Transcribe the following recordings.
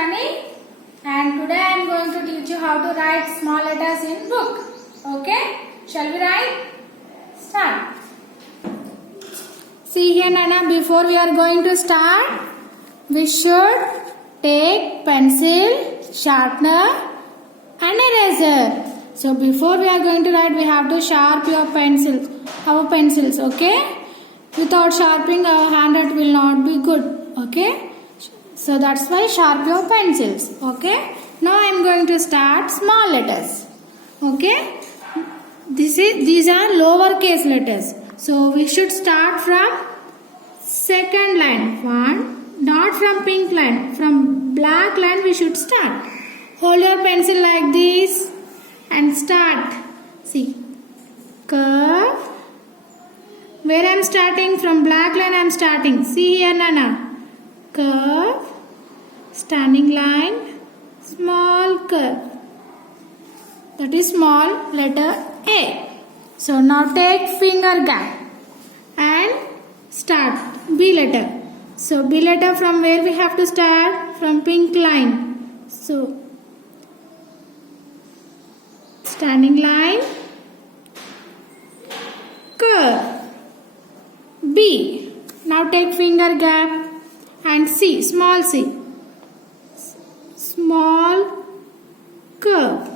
Nani, and today I am going to teach you how to write small letters in book. Okay, shall we write? Start. See here Nana, before we are going to start, we should take pencil, sharpener and eraser. So before we are going to write, we have to sharpen our pencils, okay? Without sharpening, our handwriting will not be good, okay? So that's why sharpen your pencils, okay? Now I am going to start small letters, okay? These are lowercase letters. So we should start from second line, one, not from pink line, from black line we should start. Hold your pencil like this and start. See, curve. Where I am starting? From black line I am starting. See here Nana. Curve, standing line, small curve. That is small letter A. So now take finger gap and start B letter. So B letter, from where we have to start? From pink line. So standing line, curve. B. Now take finger gap and C, small c. Small curve.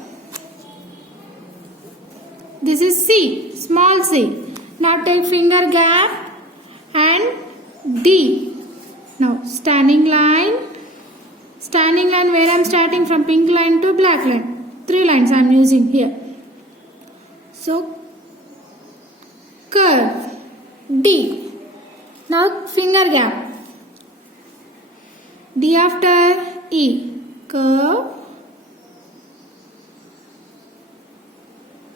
This is C, small c. Now take finger gap and D. Now standing line where I am starting, from pink line to black line. 3 lines I am using here. So curve D. Now finger gap. D after E. Curve.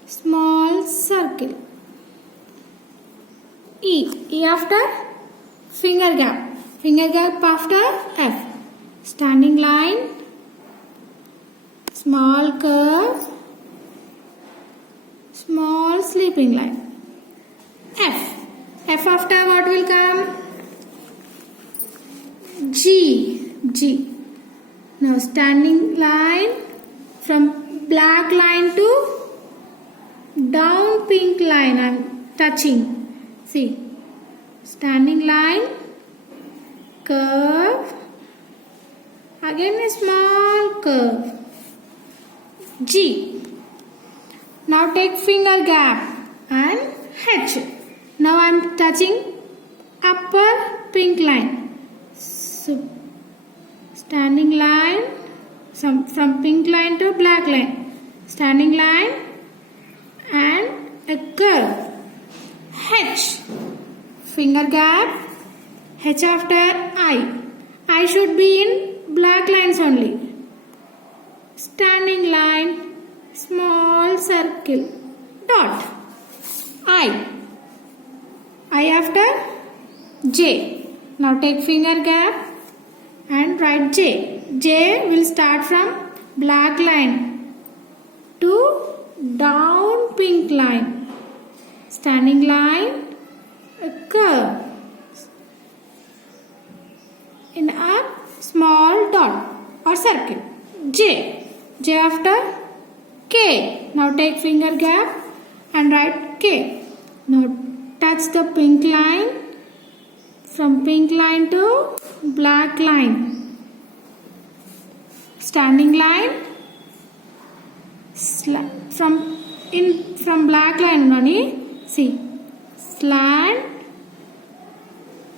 Small circle. E after finger gap. Finger gap after F. Standing line. Small curve. Small sleeping line. F. F after what will come? G. Now standing line, from black line to down pink line I am touching. See, standing line, curve, again a small curve. G. Now take finger gap and H. Now I am touching upper pink line. So standing line, from pink line to black line. Standing line and a curve. H. Finger gap. H after I. I should be in black lines only. Standing line, small circle. Dot. I after J. Now take finger gap and write J. J will start from black line to down pink line. Standing line, a curve in a small dot or circle. J after K. Now take finger gap and write K. Now touch the pink line, from pink line to black line. Standing line, from black line only. See, slant,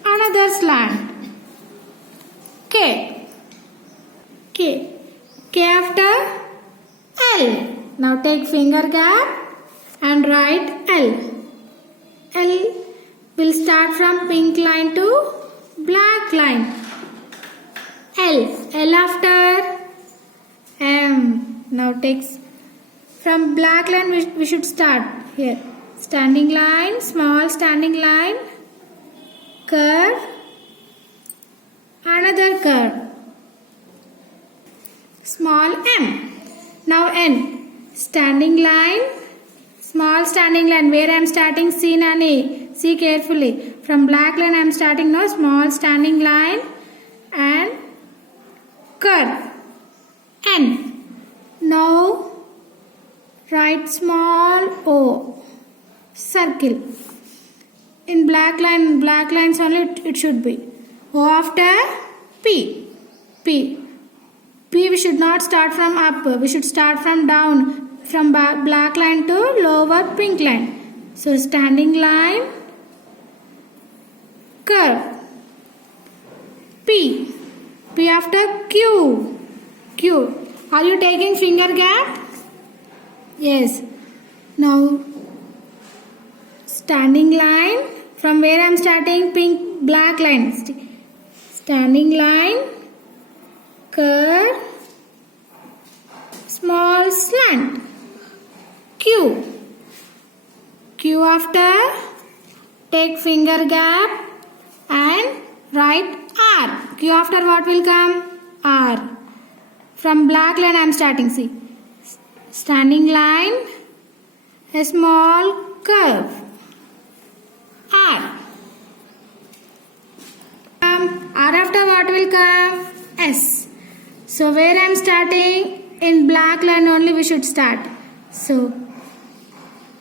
another slant. K after L. Now take finger gap and write L. L will start from pink line to black line. L after M. Now takes from black line we should start here. Standing line, small standing line, curve, another curve. Small M. Now N. Standing line, small standing line. Where I am starting? See Nani. See carefully. From black line I am starting now. Small standing line and curve. N. Now write small O. Circle. In black lines only it should be. O after P. P. P we should not start from up. We should start from down. From black line to lower pink line. So standing line. Curve. P. P after Q. Q. Are you taking finger gap? Yes. Now standing line. From where I am starting? Pink black line. Standing line. Curve. Small slant. Q. Q after take finger gap and write R. Q after what will come? R. From black line I am starting. See. Standing line. A small curve. R. R after what will come? S. So where I am starting? In black line only we should start. So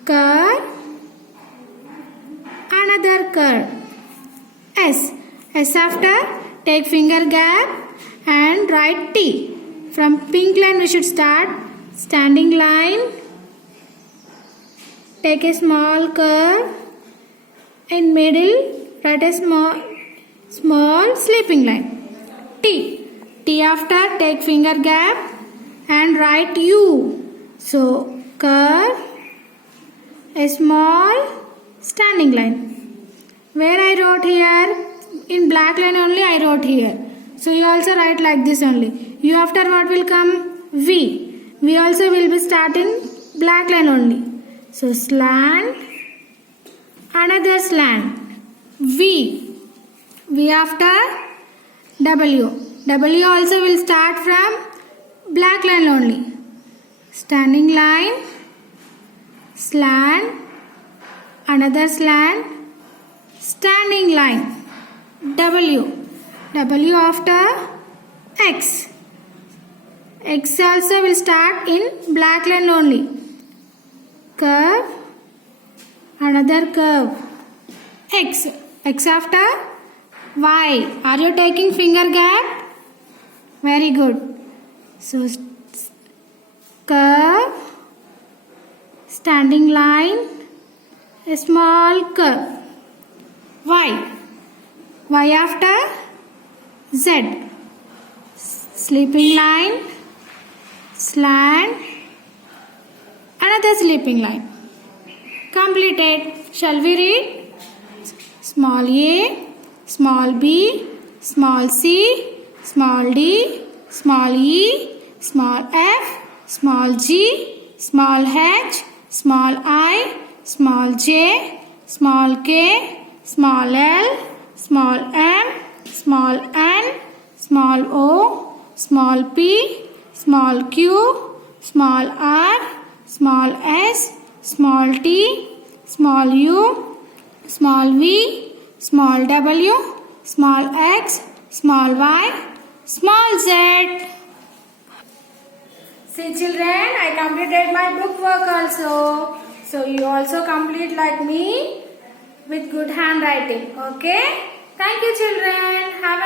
curve. Another curve. S. S after take finger gap and write T. From pink line we should start. Standing line. Take a small curve. In middle write a small sleeping line. T. T after take finger gap and write U. So curve. A small standing line. Where I wrote here? In black line only I wrote here. So you also write like this only. U after what will come? V. V also will be starting black line only. So slant. Another slant. V. V after W. W also will start from black line only. Standing line. Slant. Another slant. Standing line. W. W after X. X also will start in black line only. Curve. Another curve. X. X after Y. Are you taking finger gap? Very good. So curve. Standing line. A small curve. Y. Y after Z. Sleeping line. Slant. Another sleeping line. Completed. Shall we read? Small a, small b, small c, small d, small e, small f, small g, small h, small I, small j, small k, small l, small m, small n, small o, small p, small q, small r, small s, small t, small u, small v, small w, small x, small y, small z. See children, I completed my book work also. So you also complete like me with good handwriting. Okay? Thank you children. Have